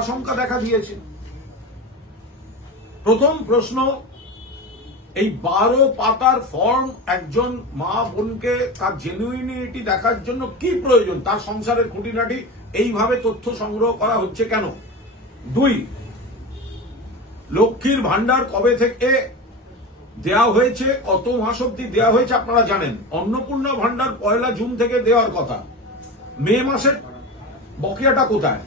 আশঙ্কা দেখা দিয়েছে। প্রথম প্রশ্ন, এই 12 পাতার ফর্ম একজন মা বোনকে তার জেনুইনিটি দেখার জন্য কি প্রয়োজন, তার সংসারের খুঁটিনাটি এইভাবে তথ্য সংগ্রহ করা হচ্ছে কেন? 2, লক্ষ্মীর ভান্ডার কবে থেকে দেয়া হয়েছে, কত মাস অব্দি দেয়া হয়েছে আপনারা জানেন। অন্নপূর্ণা ভান্ডার 1 জুন থেকে দেওয়ার কথা, মে মাসের বকেয়াটা কোথায়?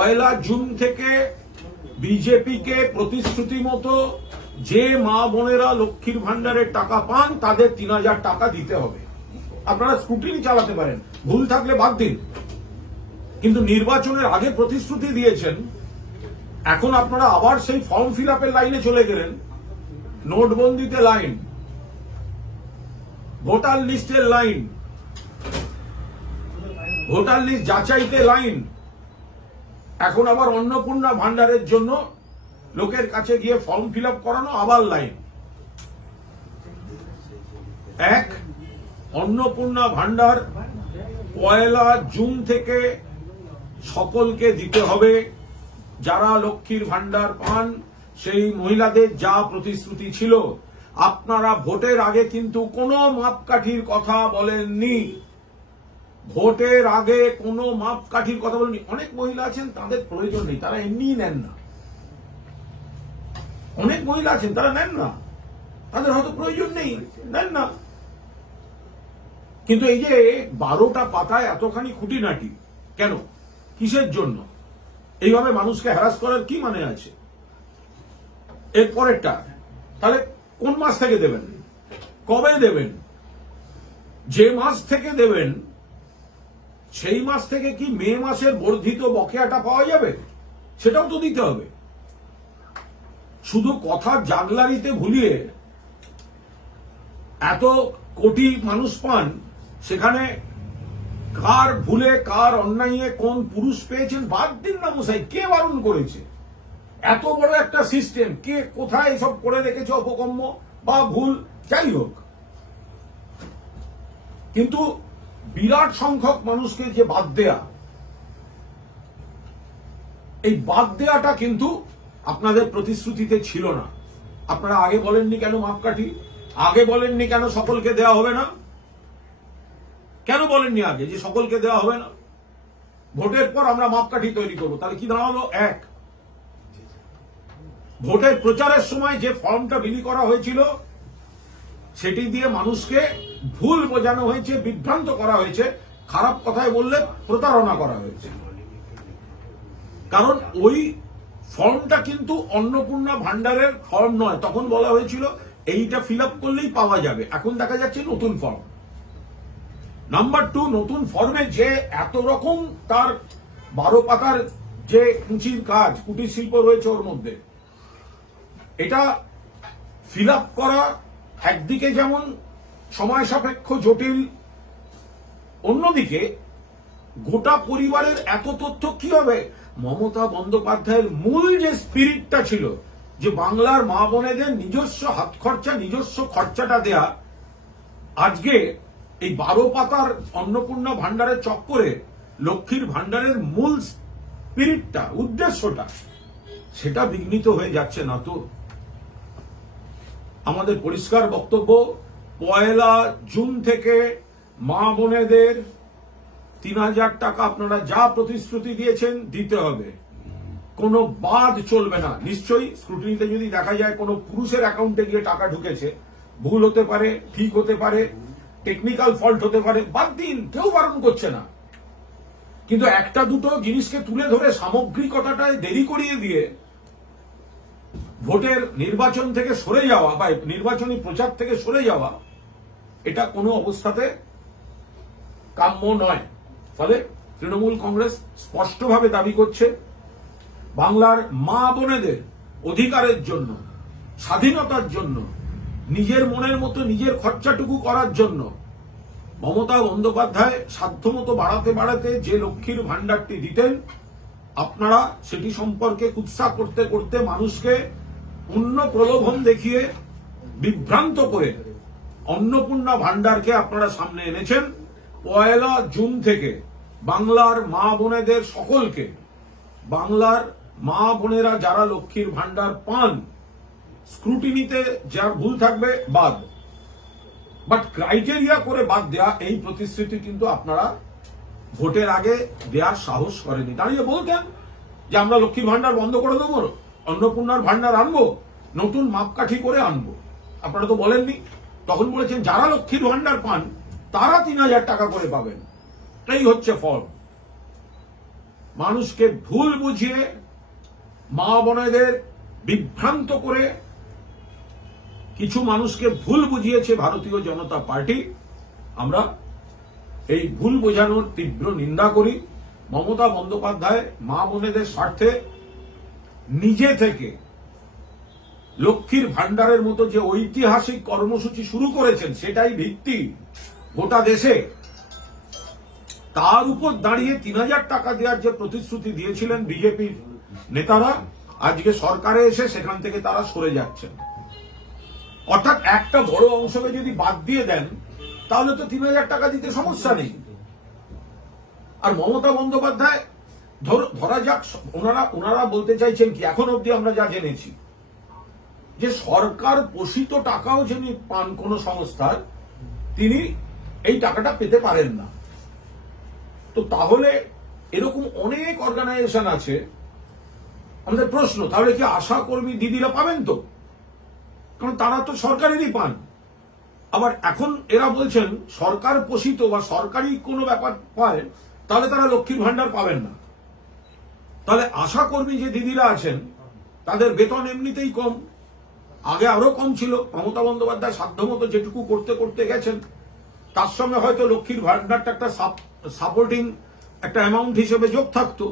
1 জুন থেকে বিজেপিকে প্রতিশ্রুতি মতো যে মা বোনেরা লক্ষ্মীর ভান্ডারের টাকা পান তাদের 3000 টাকা দিতে হবে। আপনারা স্ক্রুটিনি চালাতে পারেন, ভুল থাকলে বাদ দিন, কিন্তু নির্বাচনের আগে প্রতিশ্রুতি দিয়েছেন, এখন আপনারা আবার সেই ফর্ম ফিল আপের লাইনে চলে গেলেন। নোটবন্দিতে লাইন, ভোটার লিস্টের লাইন, ভোটার লিস্ট যাচাইতে লাইন, এখন আবার অন্নপূর্ণা ভান্ডারের জন্য লোকের কাছে গিয়ে ফর্ম ফিল আপ করানো, আবার লাইন। অন্নপূর্ণা ভান্ডার 1 জুন থেকে সকলকে দিতে হবে। যারা লক্ষ্মীর ভান্ডার পান সেই মহিলাদের যা প্রতিশ্রুতি ছিল, আপনারা ভোটের আগে কিন্তু কোনো মাপকাঠির কথা বলেননি। ভোটের আগে কোনো মাপকাঠির কথা বলেননি। অনেক মহিলা আছেন তাদের প্রয়োজন নেই, তারা এমনিই নেন না। অনেক মহিলা আছেন তারা নেন না, তাদের হয়তো প্রয়োজন নেই, নেন না। কিন্তু এই যে 12টা পাতায় এতখানি খুঁটিনাটি কেন, কিসের জন্য? এইভাবে মানুষকে হ্যারাস করার কি মানে আছে? এরপরেরটা, তাহলে কোন মাস থেকে দেবেন, কবে দেবেন? যে মাস থেকে দেবেন সেই মাস থেকে কি মে মাসের বর্ধিত বকেয়াটা পাওয়া যাবে? সেটাও তো দিতে হবে। শুধু কথার জাগলারিতে ভুলিয়ে এত কোটি মানুষ পান, সেখানে কার ভুলে কার অন্যায়ে কোন পুরুষ পেয়েছেন বাদ দিন না মশাই, কে বারণ করেছে? এত বড় একটা সিস্টেম, কে কোথায় এসব করে রেখেছে অপকর্ম বা ভুল, যাই হোক। কিন্তু বিরাট সংখ্যক মানুষকে যে বাদ দেয়া, এই বাদ দেয়াটা কিন্তু আপনাদের প্রতিশ্রুতিতে ছিল না। আপনারা আগে বলেননি কেন মাপকাঠি, আগে বলেননি কেন সকলকে দেওয়া হবে না? কেন বলেননি আগে যে সকলকে দেওয়া হবে না? ভোটের পর আমরা মাপকাঠি তৈরি করবো। তাহলে কি দাঁড়ালো? 1, ভোটের প্রচারের সময় যে ফর্মটা বিলি করা হয়েছিল সেটি দিয়ে মানুষকে ভুল বোঝানো হয়েছে, বিভ্রান্ত করা হয়েছে, খারাপ কথায় বললে প্রতারণা করা হয়েছে। কারণ ওই ফর্মটা কিন্তু অন্নপূর্ণা ভান্ডারের ফর্ম নয়। তখন বলা হয়েছিল এইটা ফিল আপ করলেই পাওয়া যাবে, এখন দেখা যাচ্ছে নতুন ফর্ম। নাম্বার 2, নতুন ফর্মে যে এত রকম তার 12 পাতার যে কুচির কাজ, কুটির শিল্প রয়েছে ওর মধ্যে, এটা ফিল আপ করা একদিকে যেমন সময় সাপেক্ষ, জটিল, অন্যদিকে গোটা পরিবারের এত তথ্য কি হবে? মমতা বন্দ্যোপাধ্যায়ের মূল যে স্পিরিটটা ছিল, যে বাংলার মা বোনেদের নিজস্ব হাত খরচা, নিজস্ব খরচাটা দেয়া, আজকে এই 12 পাতার অন্নপূর্ণা ভান্ডারের চক্করে লক্ষ্মীর ভান্ডারের মূল স্পিরিটটা, উদ্দেশ্যটা, সেটা বিঘ্নিত হয়ে যাচ্ছে না তো? আমাদের পরিষ্কার বক্তব্য, 1 জুন থেকে মা বোনেদের 3000 টাকা আপনারা যা প্রতিশ্রুতি দিয়েছেন দিতে হবে, কোনো বাদ চলবে না। নিশ্চয়ই স্ক্রুটিনিতে যদি দেখা যায় কোনো পুরুষের অ্যাকাউন্টে গিয়ে টাকা ঢুকেছে, ভুল হতে পারে, ঠিক হতে পারে, টেকনিক্যাল ফল্ট হতে পারে, বাদ দিন, কেউ বারণ করছে না। কিন্তু একটা দুটো জিনিসকে তুলে ধরে সামগ্রিকতাটায় দেরি করিয়ে দিয়ে ভোটের নির্বাচন থেকে সরে যাওয়া বা নির্বাচনী প্রচার থেকে সরে যাওয়া, এটা কোনো অবস্থাতে কাম্য নয়। ফলে তৃণমূল কংগ্রেস স্পষ্টভাবে দাবি করছে, বাংলার মা বোনেদের অধিকারের জন্য, স্বাধীনতার জন্য, নিজের মনের মতো নিজের খরচাটুকু করার জন্য মমতা বন্দ্যোপাধ্যায় সাধ্যমতো বাড়াতে বাড়াতে যে লক্ষ্মীর ভান্ডারটি দিতেন, আপনারা সেটি সম্পর্কে কুৎসা করতে করতে মানুষকে অন্য প্রলোভন দেখিয়ে বিভ্রান্ত করে অন্নপূর্ণা ভান্ডারকে আপনারা সামনে এনেছেন। 1 জুন থেকে বাংলার মা বোনেদের সকলকে বাংলার মা বোনেরা যারা লক্ষ্মীর ভান্ডার পান, স্ক্রুটিনিতে যা ভুল থাকবে বাদ, বাট ক্রাইটেরিয়া করে বাদ দেয়া, এই প্রতিশ্রুতি কিন্তু আপনারা ভোটের আগে দেওয়ার সাহস করেনি। দাঁড়িয়ে বলতেন যে আমরা লক্ষ্মীর ভান্ডার বন্ধ করে দেবো, অন্নপূর্ণার ভান্ডার আনবো, নতুন মাপকাঠি করে আনবো। আপনারা তো বলেননি। তখন বলেছেন যারা লক্ষ্মীর ভান্ডার পান তারা ৩,০০০ টাকা করে পাবেন। এই হচ্ছে ফল। মানুষকে ভুল বুঝিয়ে, মা বোনেদের বিভ্রান্ত করে কিছু মানুষকে ভুল বুঝিয়েছে ভারতীয় জনতা পার্টি। আমরা এই ভুল বোঝানোর তীব্র নিন্দা করি। মমতা বন্দ্যোপাধ্যায় মা বোনেদের স্বার্থে নিজে থেকে লক্ষ্মীর ভান্ডারের মতো যে ঐতিহাসিক কর্মসূচি শুরু করেছেন, সেটাই ভিত্তি গোটা দেশে। তার উপর দাঁড়িয়ে ৩,০০০ টাকা দেওয়ার যে প্রতিশ্রুতি দিয়েছিলেন বিজেপির নেতারা, আজকে সরকারে এসে সেখান থেকে তারা সরে যাচ্ছেন। অর্থাৎ একটা বড় অংশকে যদি বাদ দিয়ে দেন তাহলে তো ৩,০০০ টাকা দিতে সমস্যা নেই। আর মমতা বন্দ্যোপাধ্যায় ধরা যাক ওনারা বলতে চাইছেন কি, এখন অব্দি আমরা যা জেনেছি যে সরকার পোষিত টাকাও যিনি পান কোন সংস্থার, তিনি এই টাকাটা পেতে পারেন না। তো তাহলে এরকম অনেক অর্গানাইজেশন আছে। আমাদের প্রশ্ন, তাহলে কি আশা কর্মী দিদিরা পাবেন? তো কারণ তারা তো সরকারেরই পান। আবার এখন এরা বলছেন সরকার পোষিত বা সরকারি কোনো ব্যাপার পায় তাহলে তারা লক্ষ্মীর ভান্ডার পাবেন না। তাহলে আশা কর্মী যে দিদিরা আছেন তাদের বেতন এমনিতেই কম, আগে আরো কম ছিল। মমতা বন্দ্যোপাধ্যায় সাধ্যমতো যেটুকু করতে করতে গেছেন, তার সঙ্গে হয়তো লক্ষ্মীর ভান্ডারটা একটা সাপোর্টিং একটা অ্যামাউন্ট হিসেবে যোগ থাকতো।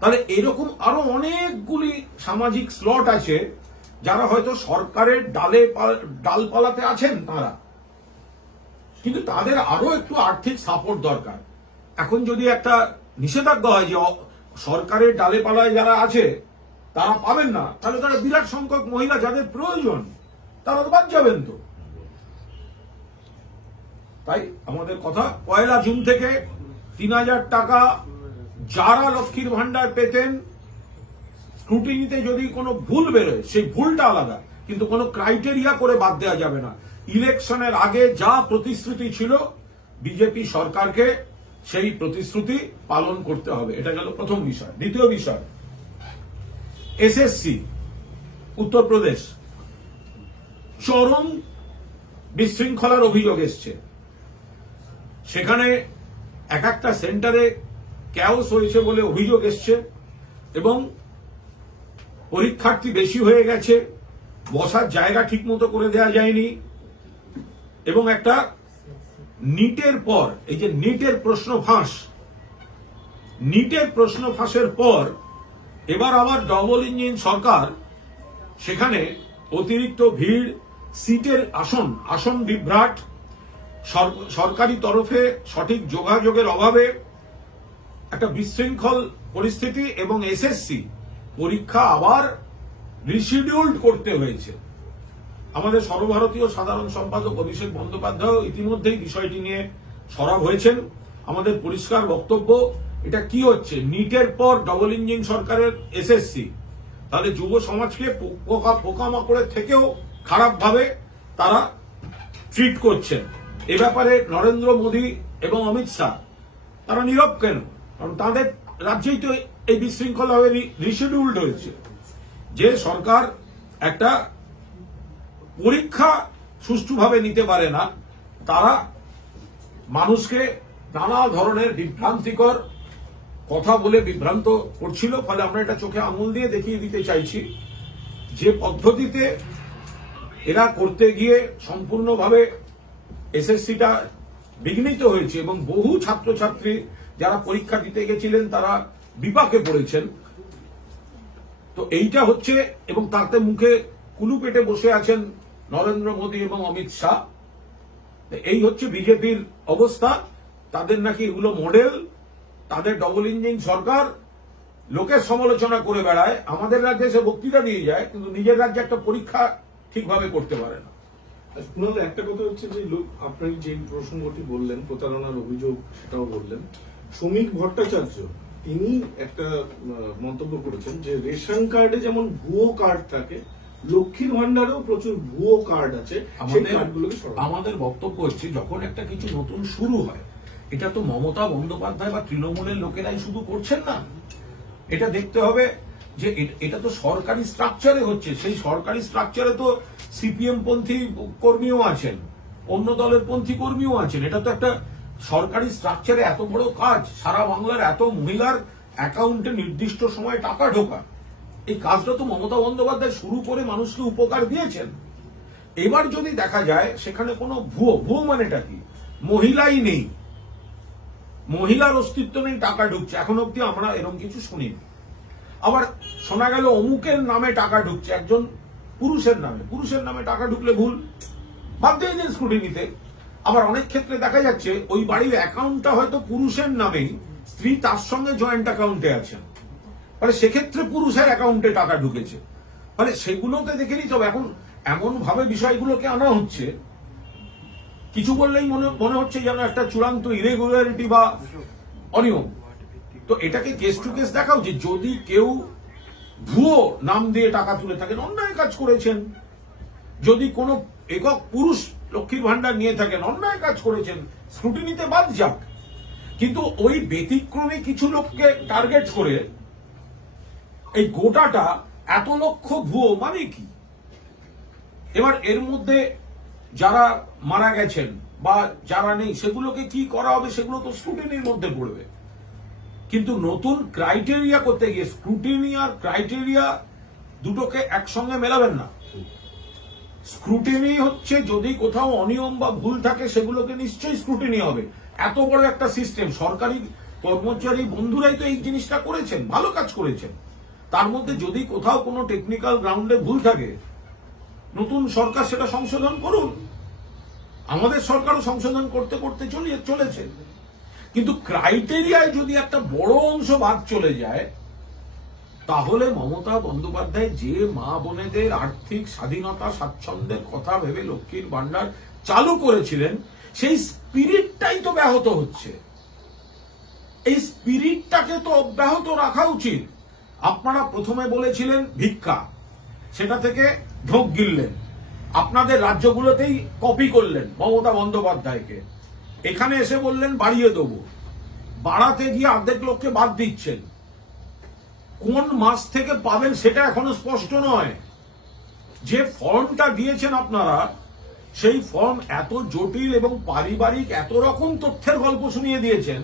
তাহলে এরকম আরো অনেকগুলি সামাজিক স্লট আছে যারা হয়তো সরকারের ডালপালাতে আছেন তারা, কিন্তু তাদের আরো একটু আর্থিক সাপোর্ট দরকার। এখন যদি একটা নিষেধাজ্ঞা হয় যে সরকারের ডালে পালায় যারা আছে তারা পাবেন না, তাহলে তারা বিরাট সংখ্যক মহিলা যাদের প্রয়োজন তারা তো বাদ যাবেন। তো তাই আমাদের কথা, ১ জুন থেকে ৩,০০০ টাকা যারা লক্ষ্মীর ভান্ডার পেতেন, স্ক্রুটিনিতে যদি কোনো ভুল বেরোয় সেই ভুলটা আলাদা, কিন্তু কোনো ক্রাইটেরিয়া করে বাদ দেওয়া যাবে না। ইলেকশনের আগে যা প্রতিশ্রুতি ছিল বিজেপি সরকারকে সেই প্রতিশ্রুতি পালন করতে হবে। এটা গেল প্রথম বিষয়। দ্বিতীয় বিষয়, এসএসসি উত্তরপ্রদেশ চরম বিশৃঙ্খলার অভিযোগ এসছে। সেখানে এক একটা সেন্টারে ক্যাওস হয়েছে বলে অভিযোগ এসছে এবং পরীক্ষার্থী বেশি হয়ে গেছে, বসার জায়গা ঠিক মতো করে দেওয়া যায়নি এবং একটা নিটের পর, এই যে নিটের প্রশ্ন ফাঁসের পর এবার আবার ডবল ইঞ্জিন সরকার, সেখানে অতিরিক্ত ভিড়, সিটের আসন বিভ্রাট, সরকারি তরফে সঠিক যোগাযোগের অভাবে একটা বিশৃঙ্খল পরিস্থিতি এবং এসএসসি পরীক্ষা আবার রিশিডিউল্ড করতে হয়েছে। আমাদের সর্বভারতীয় সাধারণ সম্পাদক অভিষেক বন্দ্যোপাধ্যায় ইতিমধ্যেই বিষয়টি নিয়ে সরব হয়েছেন। আমাদের পরিষ্কার বক্তব্য, এটা কি হচ্ছে? নিটের পর ডবল ইঞ্জিন সরকারের এসএসসি, তাহলে যুব সমাজকে পোকামাকড়ের থেকেও খারাপভাবে তারা ট্রিট করছেন। এ ব্যাপারে নরেন্দ্র মোদী এবং অমিত শাহ তারা নীরব কেন? কারণ তাদের রাজ্যেই তো এই বিশৃঙ্খলা হয়ে রিশিডিউল্ড হয়েছে। যে সরকার একটা পরীক্ষা সুষ্ঠুভাবে নিতে পারে না, তারা মানুষকে নানা ধরনের বিভ্রান্তিকর কথা বলে বিভ্রান্ত করছিল। ফলে আমরা এটা চোখে আঙুল দিয়ে দেখিয়ে দিতে চাইছি যে পদ্ধতিতে এরা করতে গিয়ে সম্পূর্ণভাবে এসএসসিটা বিঘ্নিত হয়েছে এবং বহু ছাত্রছাত্রী যারা পরীক্ষা দিতে গেছিলেন তারা বিপাকে পড়েছেন। তো এইটা হচ্ছে, এবং তাতে মুখে কুলু পেটে বসে আছেন নরেন্দ্র মোদী এবং অমিত শাহ। এই হচ্ছে বিজেপির অবস্থা। তাদের নাকি এগুলো মডেল, তাদের ডবল ইঞ্জিন সরকার, লোকের সমালোচনা করে বেড়ায়, আমাদের রাজ্যে এসে বক্তৃতা দিয়ে যায়, কিন্তু নিজের রাজ্যে একটা পরীক্ষা ঠিকভাবে করতে পারে না। একটা কথা হচ্ছে যে আপনি যে প্রসঙ্গটি বললেন, প্রতারণার অভিযোগ, সেটাও বললেন। শ্রমিক ভট্টাচার্য তিনি একটা মন্তব্য করেছেন যে রেশন কার্ডে যেমন ভুয়ো কার্ড থাকে, লক্ষ্মীর ভান্ডারেও প্রচুর ভুয়ো কার্ড আছে, সেই কার্ডগুলোকে সরানো। আমাদের বক্তব্য হচ্ছে যখন একটা কিছু নতুন শুরু হয়, এটা তো মমতা বন্দ্যোপাধ্যায় বা তৃণমূলের লোকেরাই শুধু করছেন না, এটা দেখতে হবে যে এটা তো সরকারি স্ট্রাকচারে হচ্ছে। সেই সরকারি স্ট্রাকচারে তো সিপিএম পন্থী কর্মীও আছেন, অন্য দলের পন্থী কর্মীও আছেন। এটা তো একটা সরকারি স্ট্রাকচারে এত বড় কাজ, সারা বাংলার এত মহিলার অ্যাকাউন্টে নির্দিষ্ট সময় টাকা ঢোকা, এই কাজটা তো মমতা বন্দ্যোপাধ্যায় শুরু করে মানুষকে উপকার দিয়েছেন। এবার যদি দেখা যায় সেখানে কোনো ভুয়ো মানেটা কি, মহিলাই নেই, মহিলার অস্তিত্ব নেই, টাকা ঢুকছে, এখন অব্দি আমরা এরকম কিছু শুনিনি। আবার শোনা গেল অমুকের নামে টাকা ঢুকছে, একজন পুরুষের নামে টাকা ঢুকলে ভুল, বাদ দিয়ে দিন স্ক্রুটিনিতে। আবার অনেক ক্ষেত্রে দেখা যাচ্ছে ওই বাড়ির অ্যাকাউন্টটা হয়তো পুরুষের নামেই, স্ত্রী তার সঙ্গে জয়েন্ট অ্যাকাউন্টে আছেন, ফলে সেক্ষেত্রে পুরুষের অ্যাকাউন্টে টাকা ঢুকেছে। ফলে সেগুলোতে দেখে নিতে হবে। এখন এমন ভাবে বিষয়গুলোকে আনা হচ্ছে, কিছু বললেই মনে হচ্ছে যেন একটা চূড়ান্ত ইরেগুলারিটি বা অনিয়ম। তো এটাকে কেস টু কেস দেখা উচিত। যদি কেউ ভুয়ো নাম দিয়ে টাকা তুলে থাকেন, অন্যায় কাজ করেছেন। যদি কোনো একক পুরুষ লক্ষ্মীর ভান্ডার নিয়ে থাকেন, অন্যায় কাজ করেছেন, স্ক্রুটিনিতে বাদ যাক। কিন্তু ওই ব্যতিক্রমী কিছু লোককে টার্গেট করে এই গোটাটা এত লক্ষ ভুয়ো মানে কি? এবার এর মধ্যে যারা মারা গেছেন বা যারা নেই, সেগুলোকে কি করা হবে, সেগুলো তো স্ক্রুটিনির মধ্যে পড়বে। কিন্তু নতুন ক্রাইটেরিয়া করতে গিয়ে স্ক্রুটিনি আর ক্রাইটেরিয়া দুটোকে একসঙ্গে মেলাবেন না। স্ক্রুটিনি হচ্ছে যদি কোথাও অনিয়ম বা ভুল থাকে সেগুলোকে নিশ্চয়ই স্ক্রুটিনি হবে। এত বড় একটা সিস্টেম, সরকারি কর্মচারী বন্ধুরাই তো এই জিনিসটা করেছেন, ভালো কাজ করেছেন। তার মধ্যে যদি কোথাও কোনো টেকনিক্যাল গ্রাউন্ডে ভুল থাকে, নতুন সরকার সেটা সংশোধন করুন। আমাদের সরকারও সংশোধন করতে করতে চলেছে। কিন্তু ক্রাইটেরিয়ায় যদি একটা বড় অংশ বাদ চলে যায়, তাহলে মমতা বন্দ্যোপাধ্যায় যে মা বোনেদের আর্থিক স্বাধীনতা স্বাচ্ছন্দ্যের কথা ভেবে লক্ষ্মীর ভান্ডার চালু করেছিলেন, সেই স্পিরিটটাই তো ব্যাহত হচ্ছে। এই স্পিরিটটাকে তো অব্যাহত রাখা উচিত। আপনারা প্রথমে বলেছিলেন ভিক্ষা, সেটা থেকে ঢোক গিললেন, আপনাদের রাজ্যগুলোতেই কপি করলেন মমতা বন্দ্যোপাধ্যায়কে। এখানে এসে বললেন বাড়িয়ে দেবো, বাড়াতে গিয়ে অর্ধেক লোককে বাদ দিচ্ছেন। কোন মাস থেকে পাবেন সেটা এখনো স্পষ্ট নয়। যে ফর্মটা দিয়েছেন আপনারা, সেই ফর্ম এত জটিল এবং পারিবারিক এত রকম তথ্যের গল্প শুনিয়ে দিয়েছেন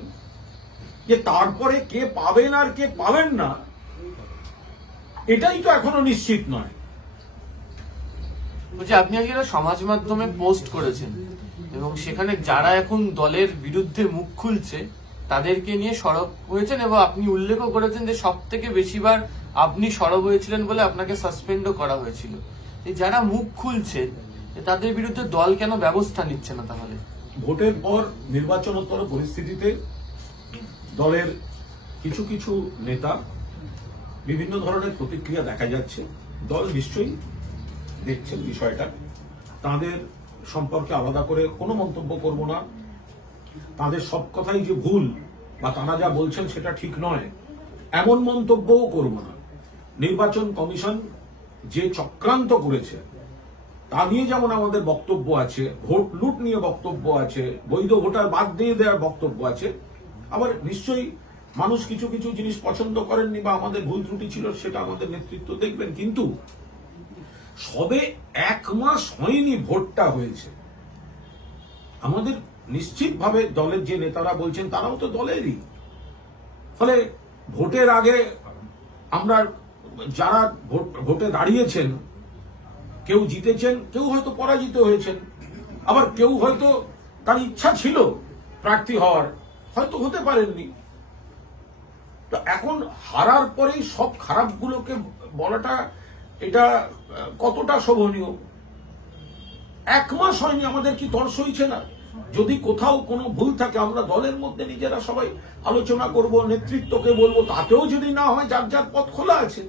যে তারপরে কে পাবেন আর কে পাবেন না, এটাই তো এখনো নিশ্চিত নয়। বলছি, আপনি আজকে একটা সমাজ মাধ্যমে পোস্ট করেছেন এবং সেখানে যারা এখন দলের বিরুদ্ধে মুখ খুলছে তাদেরকে নিয়ে সরব হয়েছেন, এবং আপনি উল্লেখও করেছেন যে সব থেকে বেশিবার আপনি সরব হয়েছিলেন বলে আপনাকে সাসপেন্ডও করা হয়েছিল। যারা মুখ খুলছেন তাদের বিরুদ্ধে দল কেন ব্যবস্থা নিচ্ছে না? তাহলে ভোটের পর নির্বাচনোত্তর পরিস্থিতিতে দলের কিছু কিছু নেতা বিভিন্ন ধরনের প্রতিক্রিয়া দেখা যাচ্ছে। দল নিশ্চয়ই দেখছেন বিষয়টা, তাদের সম্পর্কে আলাদা করে কোনো মন্তব্য করব না। তাদের সব কথাই যে ভুল বা তারা যা বলছেন সেটা ঠিক নয়, এমন মন্তব্যও করব না। নির্বাচন কমিশন যে চক্রান্ত করেছে তা নিয়ে যেমন আমাদের বক্তব্য আছে, ভোট লুট নিয়ে বক্তব্য আছে, বৈধ ভোটার বাদ দিয়ে দেওয়ার বক্তব্য আছে। আবার নিশ্চয়ই মানুষ কিছু কিছু জিনিস পছন্দ করেননি বা আমাদের ভুল ত্রুটি ছিল, সেটা আমাদের নেতৃত্ব দেখবেন। কিন্তু সবে 1 মাস হয়নি ভোটটা হয়েছে, আমাদের নিশ্চিতভাবে দলের যে নেতারা বলছেন তারাও তো দলেরই। ফলে ভোটের আগে আমরা যারা ভোটে দাঁড়িয়েছেন, কেউ জিতেছেন, কেউ হয়তো পরাজিত হয়েছেন, আবার কেউ হয়তো তার ইচ্ছা ছিল প্রার্থী হওয়ার, হয়তো হতে পারেননি। তো এখন হারার পরেই সব খারাপগুলোকে বলাটা, এটা কতটা শোভনীয়? 1 মাস হয়নি, আমাদের কি তর সইছে না? যদি কোথাও কোনো ভুল থাকে আমরা দলের মধ্যে নিজেরা সবাই আলোচনা করব, নেতৃত্বকে বলবো, তাতেও যদি না হয় যার যার পথ খোলা আছে।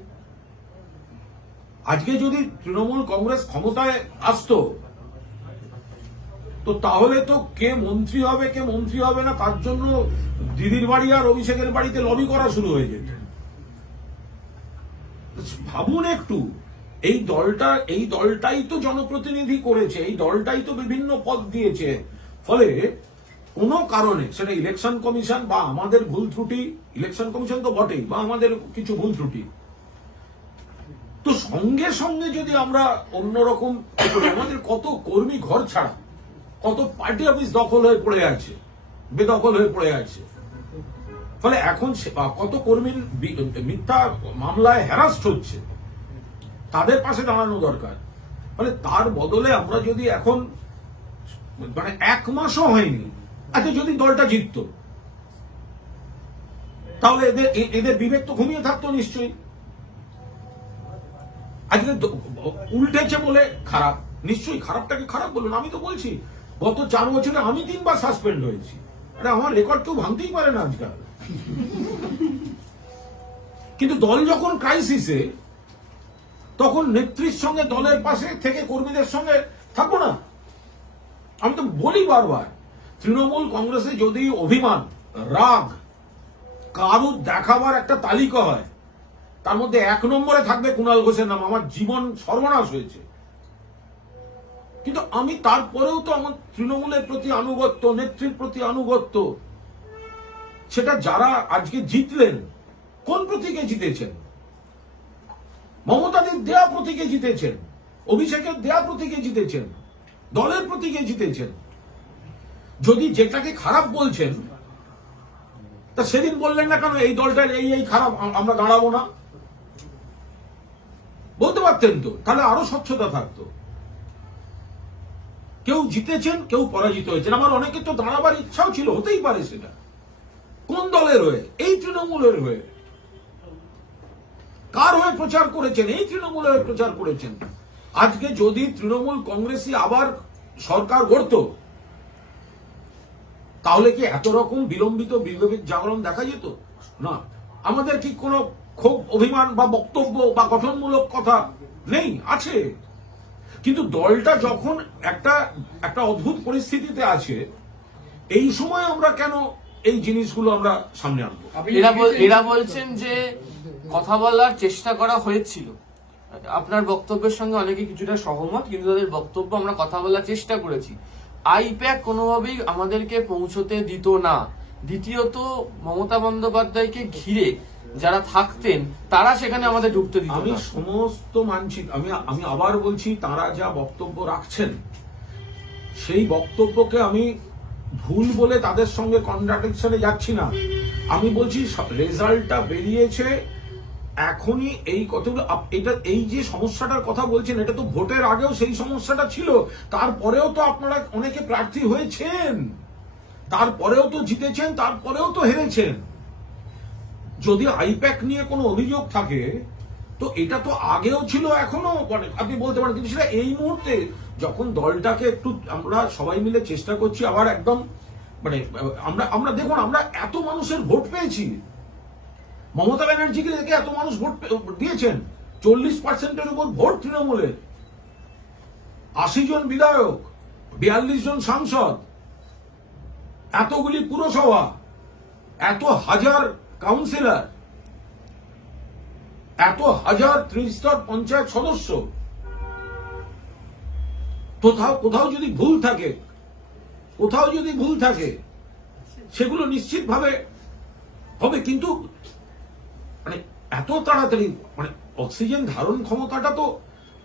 আজকে যদি তৃণমূল কংগ্রেস ক্ষমতায় আসতো, তো তাহলে তো কে মন্ত্রী হবে কে মন্ত্রী হবে না তার জন্য দিদির বাড়ি আর অভিষেকের বাড়িতে লবি করা শুরু হয়ে যেত। ভাবুন একটু, এই দলটাই তো জনপ্রতিনিধি করেছে, এই দলটাই তো বিভিন্ন পদ দিয়েছে। ফলে কোনো কারণে সেটা ইলেকশন কমিশন বা আমাদের ভুল ত্রুটি, ইলেকশন কমিশন তো বটেই, বা আমাদের কিছু ভুল ত্রুটি, তো সঙ্গে সঙ্গে যদি আমরা অন্যরকম আমাদের কত কর্মী ঘর ছাড়া, কত পার্টি অফিস দখল হয়ে পড়ে আছে, বেদখল হয়ে পড়ে আছে। ফলে এখন কত কর্মীর মিথ্যা মামলায় হ্যারাস্ট হচ্ছে, তাদের পাশে দাঁড়ানো দরকার। ফলে তার বদলে আমরা যদি এখন মানে 1 মাসও হয়নি, আচ্ছা যদি দলটা জিততো তাহলে এদের বিবেক তো ঘুমিয়ে থাকতো নিশ্চয়ই। আজকে উল্টেছে বলে খারাপ, নিশ্চয়ই খারাপটাকে খারাপ বলুন। আমি তো বলছি গত 4 বছরে আমি 3 বার সাসপেন্ড হয়েছি। আরে আমার রেকর্ড কেউ ভাঙতেই পারে না আজকাল। কিন্তু দল যখন ক্রাইসিসে, তখন নেত্রীর সঙ্গে দলের পাশে থেকে কর্মীদের সঙ্গে থাকবো না? আমি তো বলি বারবার, তৃণমূল কংগ্রেসে যদি অভিমান, রাগ, কারুর দেখাবার একটা তালিকা হয়, তার মধ্যে 1 নম্বরে থাকবে কুণাল ঘোষের নাম। আমার জীবন সর্বনাশ হয়েছে, কিন্তু আমি তারপরেও তো আমার তৃণমূলের প্রতি আনুগত্য, নেত্রীর প্রতি আনুগত্য। সেটা যারা আজকে জিতলেন, কোন প্রতীকে জিতেছেন? মমতাদের দেয়া প্রতীকে জিতেছেন, অভিষেকের দেয়া প্রতীকে জিতেছেন, দলের প্রতীকে জিতেছেন। যদি যেটাকে খারাপ বলছেন, তা সেদিন বললেন না কেন এই দলটার এই খারাপ, আমরা দাঁড়াবো না? বলতে পারতেন তো, তাহলে আরো স্বচ্ছতা থাকতো। কেউ জিতেছেন, কেউ পরাজিত হয়েছেন। আমার অনেকে তো দাঁড়াবার ইচ্ছাও ছিল, হতেই পারে। সেটা কোন দলের হয়ে? এই তৃণমূলের হয়ে। কার হয়ে প্রচার করেছেন? এই তৃণমূলের হয়ে প্রচার করেছেন। আজকে যদি তৃণমূল কংগ্রেসই আবার সরকার গড়ত, তাহলে কি এত রকম বিলম্বিত বিবেক জাগরণ দেখা যেত? না। আমাদের কি কোনো ক্ষোভ, অভিমান বা বক্তব্য বা গঠনমূলক কথা নেই? আছে। কিন্তু দলটা যখন একটা অদ্ভুত পরিস্থিতিতে আছে, এই সময় আমরা কেন এই জিনিসগুলো আমরা সামনে আনবো? এরা বলছেন যে কথা বলার চেষ্টা করা হয়েছিল। আপনার বক্তব্যের সঙ্গে অনেকে কিছুটা সহমত, কিন্তু তাদের বক্তব্য আমরা কথা বলার চেষ্টা করেছি। আইপ্যাক কোনোভাবেই আমাদেরকে পৌঁছতে দিত না। দ্বিতীয়ত, মমতা বন্দ্যোপাধ্যায়কে ঘিরে যারা থাকতেন তারা সেখানে আমাদের ঢুকতে দিত না। আমি সমস্ত মানছি। আমি আবার বলছি, তারা যা বক্তব্য রাখছেন সেই বক্তব্যকে আমি ভুল বলে তাদের সঙ্গে কন্ট্রাডিকশনে যাচ্ছি না। আমি বলছি রেজাল্টটা বেরিয়েছে এখনই। এই কতগুলো এই যে সমস্যাটার কথা বলছেন, এটা তো ভোটের আগেও সেই সমস্যাটা ছিল। তারপরেও তো আপনারা অনেকে প্রার্থী হয়েছেন, তারপরেও তো জিতেছেন, তারপরেও তো হেরেছেন। যদি আইপ্যাক নিয়ে কোনো অভিযোগ থাকে, তো এটা তো আগেও ছিল, এখনো আপনি বলতে পারেন। কিন্তু সেটা এই মুহূর্তে যখন দলটাকে একটু আমরা সবাই মিলে চেষ্টা করছি আবার একদম আমরা দেখুন, আমরা এত মানুষের ভোট পেয়েছি। মমতা ব্যানার্জিকে দেখে এত মানুষ ভোট দিয়েছেন। 40% উপর ভোট তৃণমূলের, 80 জন বিধায়ক, 42 জন সাংসদ, এতগুলি পুরসভা, এত হাজার কাউন্সিলর, এত হাজার ত্রিস্তর পঞ্চায়েত সদস্য। কোথাও যদি ভুল থাকে সেগুলো নিশ্চিতভাবে হবে। কিন্তু এত তাড়াতাড়ি অক্সিজেন ধারণ ক্ষমতাটা তো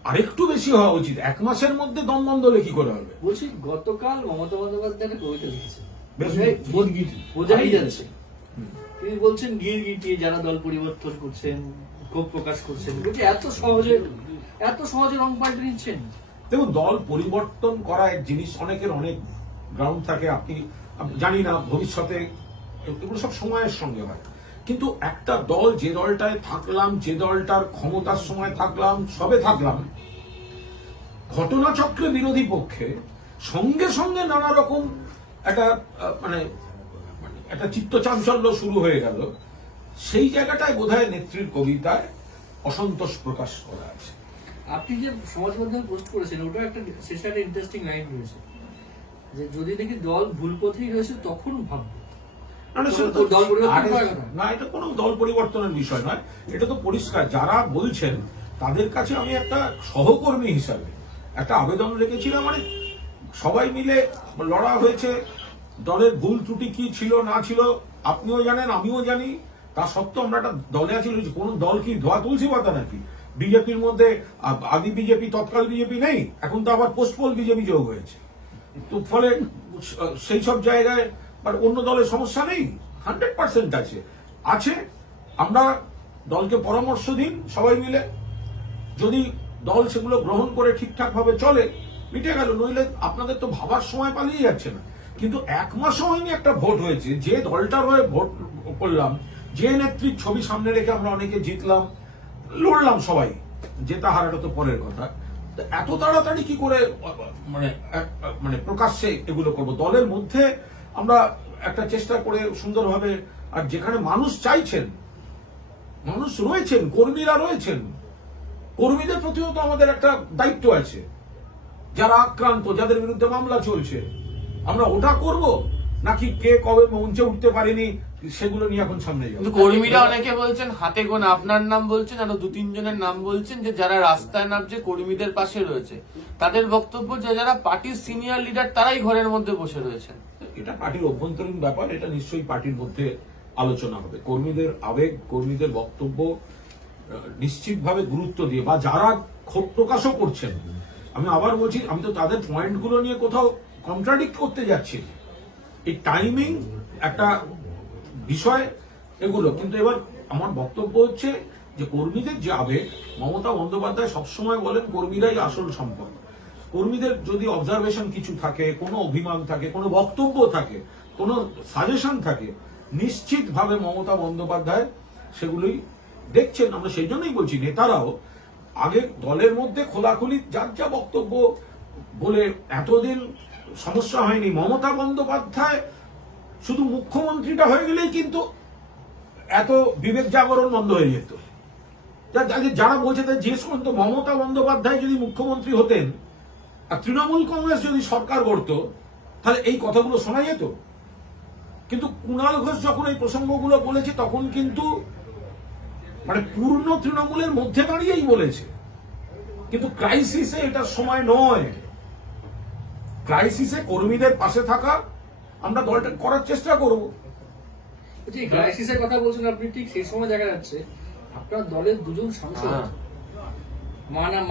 আরেকটু বেশি হওয়া উচিত। 1 মাসের মধ্যে দম বন্ধ হলে কি করে হবে? বলছি, গতকাল মমতা বন্দ্যোপাধ্যায়ের কবিতা লিখেছেন, বোঝাই যাচ্ছে তিনি বলছেন গিরগিটিয়ে যারা দল পরিবর্তন করছেন, ক্ষোভ প্রকাশ করছেন। বলছি এত সহজে রং পাল্টে নিচ্ছেন। দেখুন, দল পরিবর্তন করা এক জিনিস, অনেকের অনেক গ্রাউন্ড থাকে। আপনি জানি না ভবিষ্যতে এগুলো সব সময়ের সঙ্গে হয়। কিন্তু একটা দল, যে দলটায় থাকলাম, যে দলটার ক্ষমতার সময় থাকলাম, সবে থাকলাম, ঘটনাচক্রে বিরোধী পক্ষে সঙ্গে সঙ্গে নানা রকম একটা চিত্তচাঞ্চল্য শুরু হয়ে গেল। সেই জায়গাটায় বোধহয় নেত্রীর কবিতায় অসন্তোষ প্রকাশ করা আছে। আপনি যে সমাজ মাধ্যমে পোস্ট করেছেন, ওটা একটা ইন্টারেস্টিং লাইন রয়েছে। যে যদি দেখি দল ভুল পথেই হয়েছে তখন ভাববো। না, না, সেটা তো দল পরিবর্তন আরে, করার কথা। না, এটা কোনো দল পরিবর্তনের বিষয় নয়, এটা তো পরিষ্কার। যারা বলছেন তাদের কাছে আমি একটা সহকর্মী হিসাবে একটা আবেদন রেখেছিলাম। মানে সবাই মিলে লড়া হয়েছে, দলের ভুল ত্রুটি কি ছিল না ছিল আপনিও জানেন, আমিও জানি। তা সত্ত্বেও আমরা একটা দলে আছি। কোন দল কি ধোয়া তুলসী পাতা নাকি? বিজেপির মধ্যে আদি বিজেপি, তৎকাল বিজেপি নেই, এখন তো আবার পোস্টপোল বিজেপি যোগ হয়েছে। তো ফলে সেই সব জায়গায় আর অন্য দলের সমস্যা নেই, 100% আছে আছে। আমরা দলকে পরামর্শ দিন সবাই মিলে, যদি দল সেগুলো গ্রহণ করে ঠিকঠাক ভাবে চলে মিটে গেল। নইলে আপনাদের তো ভাবার সময় পালিয়ে যাচ্ছে না। কিন্তু 1 মাসও হয়নি একটা ভোট হয়েছে, যে দলটার হয়ে ভোট করলাম, যে নেত্রীর ছবি সামনে রেখে আমরা অনেকে জিতলাম, লড়লাম সবাই, জেতা হারাটা তো পরের কথা। এত তাড়াতাড়ি কি করে মানে প্রকাশ্যে এগুলো করব? দলের মধ্যে আমরা একটা চেষ্টা করে সুন্দরভাবে, আর যেখানে মানুষ চাইছেন, মানুষ রয়েছেন, কর্মীরা রয়েছেন, কর্মীদের প্রতিও তো আমাদের একটা দায়িত্ব আছে। যারা আক্রান্ত, যাদের বিরুদ্ধে মামলা চলছে, আমরা ওটা করব নাকি কে কবে মঞ্চে উঠতে পারেনি সেগুলো নিয়ে এখন সামনে যাবো? কিন্তু কর্মীরা অনেকে বলছেন, হাতে গোনা আপনার নাম বলছেন, আরো 2-3 জনের নাম বলছেন, যে যারা রাস্তায় নামছে কর্মীদের পাশে রয়েছে। তাদের বক্তব্য যে যারা পার্টির সিনিয়র লিডার তারাই ঘরের মধ্যে বসে রয়েছেন। এটা পার্টির অভ্যন্তরীণ ব্যাপার, এটা নিশ্চয়ই পার্টির মধ্যে আলোচনা হবে। কর্মীদের আবেগ, কর্মীদের বক্তব্য নিশ্চিতভাবে গুরুত্ব দিয়ে, বা যারা ক্ষোভ প্রকাশও করছেন, আমি আবার বলছি, আমি তো তাদের পয়েন্টগুলো নিয়ে কোথাও কন্ট্রাডিক্ট করতে যাচ্ছি। এই টাইমিং একটা বিষয় এগুলো, কিন্তু এবার আমার বক্তব্য হচ্ছে যে কর্মীদের যে আবেগ, মমতা বন্দ্যোপাধ্যায় সবসময় বলেন কর্মীরাই আসল সম্পদ। কর্মীদের যদি অবজারভেশন কিছু থাকে, কোনো অভিমান থাকে, কোনো বক্তব্য থাকে, কোনো সাজেশন থাকে, নিশ্চিতভাবে মমতা বন্দ্যোপাধ্যায় সেগুলোই দেখছেন। আমরা সেই জন্যই বলছি নেতারাও আগে দলের মধ্যে খোলাখুলি যার যা বক্তব্য বলে এতদিন সমস্যা হয়নি। মমতা বন্দ্যোপাধ্যায় শুধু মুখ্যমন্ত্রীটা হয়ে গেলেই কিন্তু এত বিবেক জাগরণ বন্ধ হয়ে যেত। যারা বলছে তাদের জিজ্ঞেস করুন তো, মমতা বন্দ্যোপাধ্যায় যদি মুখ্যমন্ত্রী হতেন আর তৃণমূল কংগ্রেস যদি সরকার গড়ত, তাহলে এই কথাগুলো শোনা যেত? কিন্তু কুণাল ঘোষ যখন এই প্রসঙ্গগুলো বলেছে, তখন কিন্তু মানে পূর্ণ তৃণমূলের মধ্যে দাঁড়িয়েই বলেছে। কিন্তু ক্রাইসিসে এটার সময় নয়। ক্রাইসিসে কর্মীদের পাশে থাকা, আমরা দলটা করার চেষ্টা করব। যে ক্রাইসিসের কথা বলছেন আপনি, ঠিক সেই সময় দেখা যাচ্ছে আপনার দলের 2 জন সাংসদ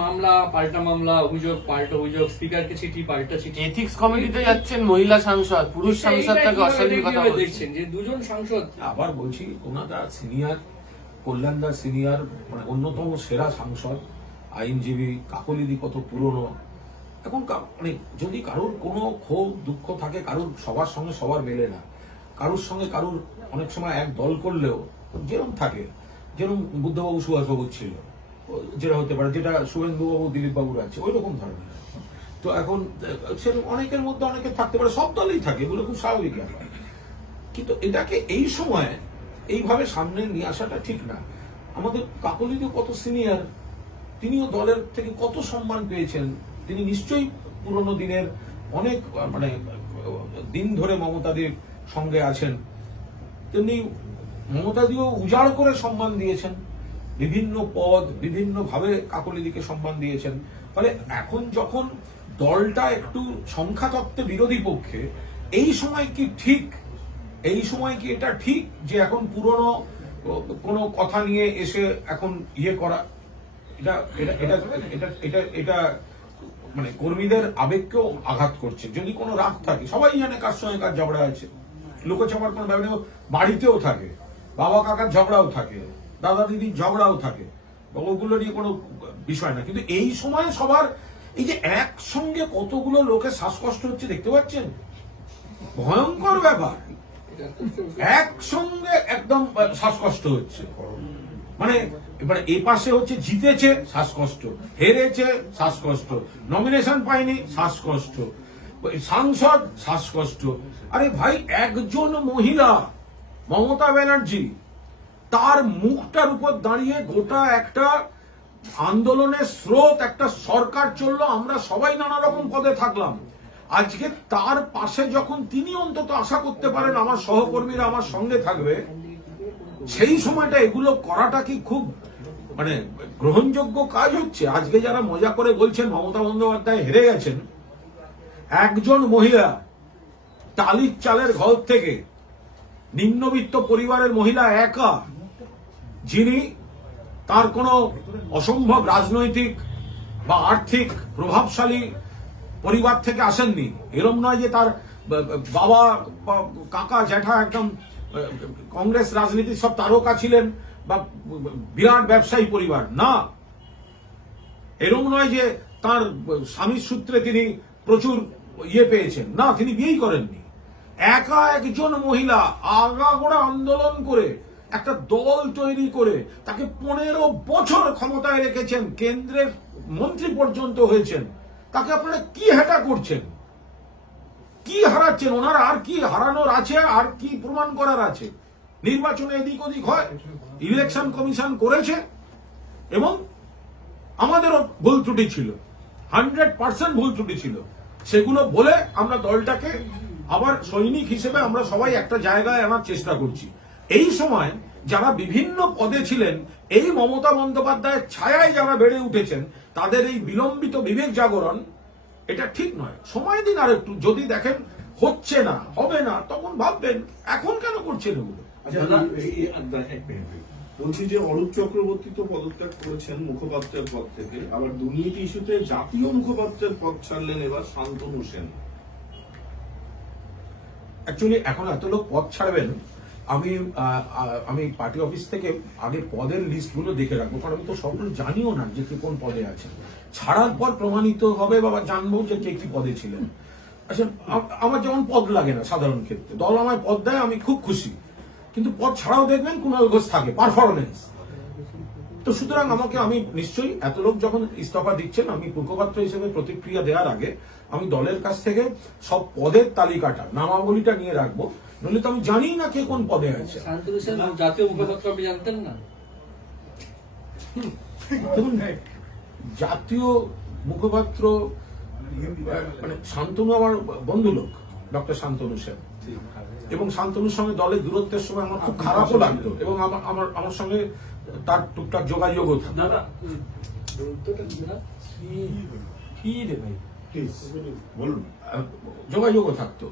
মামলা পাল্টা মামলা, অভিযোগ পাল্টা অভিযোগ, স্পিকারকে চিঠি পাল্টা চিঠি। এথিক্স কমিটিতে যাচ্ছেন মহিলা সাংসদ, পুরুষ সাংসদ তাকে অশ্লীল কথা বলছেন। দেখছেন যে 2 জন সাংসদ। আবার বলছি, ওনারা সিনিয়র, কল্যাণদার সিনিয়র, মানে অন্যতম সেরা সাংসদ, আইনজীবী, কাকলিদি কত পুরনো। এখন মানে যদি কারোর কোনো ক্ষোভ দুঃখ থাকে, কারোর সবার সঙ্গে সবার মেলে না, কারোর সঙ্গে কারোর অনেক সময় এক দল করলেও যেরকম থাকে, যেরকম বুদ্ধবাবু সুভাষবাবু ছিল, যেটা হতে পারে, যেটা শুভেন্দুবাবু দিলীপ বাবুর আছে, ওই রকম ধরনের। তো এখন সেরকম অনেকের মধ্যে অনেকে থাকতে পারে, সব দলেই থাকে, এগুলো খুব স্বাভাবিক ব্যাপার। কিন্তু এটাকে এই সময় এইভাবে সামনে নিয়ে আসাটা ঠিক না। আমাদের কাকলিদিও কত সিনিয়র, তিনিও দলের থেকে কত সম্মান পেয়েছেন। তিনি নিশ্চয়ই পুরনো দিনের অনেক মানে দিন ধরে মমতাদির সঙ্গে আছেন। তেমনি মমতাদিও উজাড় করে সম্মান দিয়েছেন, বিভিন্ন পদ, বিভিন্ন ভাবে কাকলিদিকে সম্মান দিয়েছেন। ফলে এখন যখন দলটা একটু সংখ্যাতত্ত্বে বিরোধী পক্ষে, এই সময় কি ঠিক, এই সময় কি এটা ঠিক যে এখন পুরনো কোনো কথা নিয়ে এসে এখন ইয়ে করা? এটা এটা এটা এটা এটা এটা মানে কর্মীদের আবেগকেও আঘাত করছে। যদি কোনো রাগ থাকে, সবাই জানে কার সঙ্গে কার ঝগড়া আছে, লুকোচাপার কোনো ব্যাপার নেই। বাড়িতেও থাকে, বাবা কাকার ঝগড়াও থাকে, দাদা দিদির ঝগড়াও থাকে, ওগুলো নিয়ে কোনো বিষয় না। কিন্তু এই সময় সবার এই যে একসঙ্গে কতগুলো লোকের শ্বাসকষ্ট হচ্ছে দেখতে পাচ্ছেন, ভয়ঙ্কর ব্যাপার। একসঙ্গে একদম শ্বাসকষ্ট হচ্ছে, মানে এবারে এই পাশে হচ্ছে জিতেছে শ্বাসকষ্ট, হেরেছে শ্বাসকষ্ট, নমিনেশন পায়নি শ্বাসকষ্ট, সাংসদ শ্বাসকষ্ট। আরে ভাই, একজন মহিলা মমতা ব্যানার্জি, তার মুখটার উপর দাঁড়িয়ে গোটা একটা আন্দোলনের স্রোত, একটা সরকার চললো, আমরা সবাই নানা রকম পদে থাকলাম, আজকে তার পাশে যখন তিনি অন্তত আশা করতে পারেন আমার সহকর্মীরা আমার সঙ্গে থাকবে, সেই সময়টা এগুলো করাটা কি খুব মানে গ্রহণযোগ্য কাজ হচ্ছে? আজকে যারা মজা করে বলছেন মমতা বন্দ্যোপাধ্যায় হেরে গেছেন, একজন মহিলা টালির চালের ঘর থেকে নিম্নবিত্ত পরিবারের মহিলা একা, যিনি তার কোনো অসম্ভব রাজনৈতিক বা আর্থিক প্রভাবশালী পরিবার থেকে আসেননি, এরম নয় যে তার বাবা কাকা জ্যাঠা একদম কংগ্রেস রাজনীতির সব তারকা ছিলেন বা বিরাট ব্যবসায়ী পরিবার, না। এরম নয় যে তার স্বামীর সূত্রে তিনি প্রচুর পেয়েছেন, না, তিনি বিয়েই করেননি। একা একজন মহিলা আগাগোড়া আন্দোলন করে একটা দল তৈরি করে তাকে 15 বছর ক্ষমতায় রেখেছেন, কেন্দ্রের মন্ত্রী পর্যন্ত হয়েছেন। তাকে আপনারা কি হেটা করছেন, কি হারাচ্ছেন? ওনার আর কি হারানোর আছে, আর কি প্রমাণ করার আছে? নির্বাচনে এদিক ওদিক হয়, ইলেকশন কমিশন করেছে, এবং আমাদেরও ভুল ত্রুটি ছিল, 100% ভুল ত্রুটি ছিল। সেগুলো বলে আমরা দলটাকে আবার সৈনিক হিসেবে আমরা সবাই একটা জায়গায় আনার চেষ্টা করছি। এই সময় যারা বিভিন্ন পদে ছিলেন, এই মমতা বন্দ্যোপাধ্যায়ের ছায়ায় যারা বেড়ে উঠেছেন, তাদের এই বিলম্বিত বিবেক জাগরণ এটা ঠিক নয়। সময় দিন আর একটু, যদি দেখেন হচ্ছে না, হবে না, তখন ভাববেন। এখন কেন করছেন এগুলো? বলছি যে অরূপ চক্রবর্তী তো পদত্যাগ করেছেন মুখপাত্রের পদ থেকে, আবার দুর্নীতি ইস্যুতে জাতীয় মুখপাত্রের পদ ছাড়লেন এবার শান্তনু সেন। অ্যাকচুয়ালি এখন এত লোক পদ ছাড়বেন, আমি পার্টি অফিস থেকে আগে পদের লিস্ট গুলো দেখে রাখবো, কারণ আমি তো সবগুলো জানিও না যে কে কোন পদে আছে। ছাড়ার পর প্রমাণিত হবে বা জানবো যে কে কি পদে ছিলেন। আচ্ছা, আমার যেমন পদ লাগে না সাধারণ ক্ষেত্রে, দল আমায় পদ দেয়, আমি খুব খুশি, কিন্তু পদ ছাড়াও দেখবেন কুণাল ঘোষ থাকে, পারফরমেন্স। তো সুতরাং আমি নিশ্চয়ই এত লোক যখন ইস্তফা দিচ্ছেন, আমি মুখপাত্র হিসেবে প্রতিক্রিয়া দেওয়ার আগে আমি দলের কাছ থেকে সব পদের তালিকাটা, নামাবলীটা নিয়ে রাখবো, নইলে তো আমি জানি না কে কোন পদে আছে। শান্তনু সেন জাতীয় মুখপাত্র আপনি জানতেন না? দেখুন, জাতীয় মুখপাত্র মানে শান্তনু আমার বন্ধু লোক, ডক্টর শান্তনু সেন, এবং শান্তনুর সঙ্গে দলের দূরত্বের সময় আমার খুব খারাপও লাগতো, এবং আমার সঙ্গে তার টুকটাক যোগাযোগও থাকতো। যোগাযোগও থাকতো,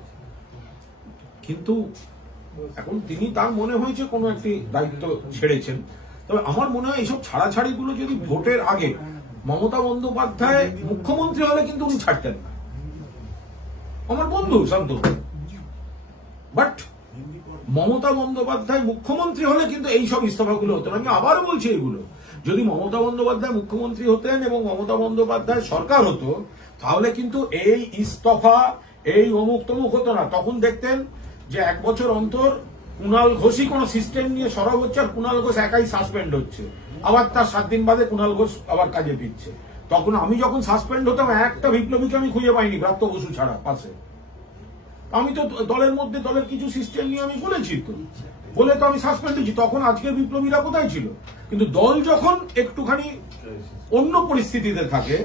কিন্তু এখন তিনি তার মনে হয়েছে কোনো একটি দায়িত্ব ছেড়েছেন। তবে আমার মনে হয় এইসব ছাড়াছাড়িগুলো যদি ভোটের আগে মমতা বন্দ্যোপাধ্যায় মুখ্যমন্ত্রী হলে কিন্তু উনি ছাড়তেন না। আমার বন্ধু শান্তনু, বাট মমতা বন্দ্যোপাধ্যায় মুখ্যমন্ত্রী হলে কিন্তু এইসব ইস্তফাগুলো হতো না। আমি আবারও বলছি, এগুলো যদি মমতা বন্দ্যোপাধ্যায় মুখ্যমন্ত্রী হতেন এবং মমতা বন্দ্যোপাধ্যায় সরকার হতো, তাহলে কিন্তু এই ইস্তফা, এই অমুক তমুক হতো না। তখন দেখতেন যে 1 বছর অন্তর কুণাল ঘোষই কোন সিস্টেম নিয়ে সরব হচ্ছে, আর কুণাল ঘোষ একাই সাসপেন্ড হচ্ছে, আবার তার 7 দিন বাদে কুণাল ঘোষ আবার কাজে ফিরছে। তখন আমি যখন সাসপেন্ড হতাম, একটা বিপ্লবীকে আমি খুঁজে পাইনি ব্রাত্য বসু ছাড়া পাশে। আমি তো দলের মধ্যে দলের কিছু সিস্টেম নিয়ে আমি বলেছি, তো বলে তো আমি সাসপেন্ড হয়েছি। তখন আজকের বিপ্লবীরা কোথায় ছিল? কিন্তু দল যখন একটুখানি অন্য পরিস্থিতিতে থাকে,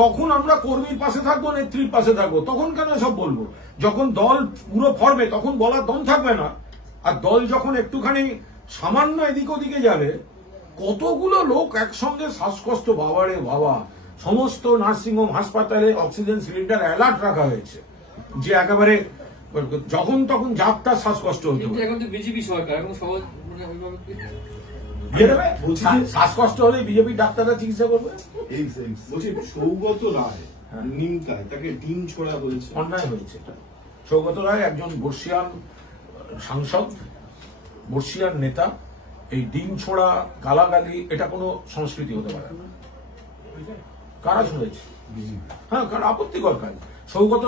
তখন আমরা কর্মীর পাশে থাকবো, নেত্রীর পাশে থাকবো। তখন কেন এসব বলবো? যখন দল পুরো ফর্মে, তখন বলার দম থাকবে না। আর দল যখন একটুখানি সামান্য এদিক ওদিকে যাবে, কতগুলো লোক একসঙ্গে শ্বাসকষ্ট, বাবারে বাবা, সমস্ত নার্সিংহোম হাসপাতালে অক্সিজেন সিলিন্ডার অ্যালার্ট রাখা হয়েছে, যে একেবারে যখন তখন যাত্রার শ্বাসকষ্ট হতে কিন্তু এখন তো বিজেপি সরকার, এখন সহজ মানে শ্বাসকষ্ট হলে বিজেপি ডাক্তাররা চিকিৎসা করবে। বলছি সৌগত রায় নিমতায় তাকে ডিম ছোড়া বলেছে, অন্যায় হয়েছে। সৌগত রায় একজন বর্ষিয়ান সাংসদ, বর্ষিয়ান নেতা। এই ডিম ছোড়া, গালাগালি, এটা কোনো সংস্কৃতি হতে পারে না। কারা শুনেছে? হ্যাঁ, কারণ আপত্তিকর কাজ। সৌগত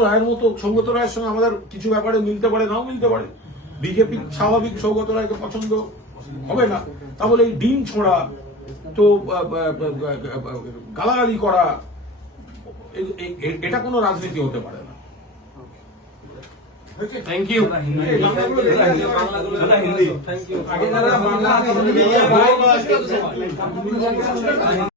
রায়ের সঙ্গে আমাদের কিছু ব্যাপারে মিলতে পারে, নাও মিলতে পারে। বিজেপি স্বাভাবিক সৌগত রায়কে পছন্দ হবে না, তাহলে এই ডিম ছোড়া, তো গালাগালি করা, এটা কোনো রাজনীতি হতে পারে না। Thank you. Thank you.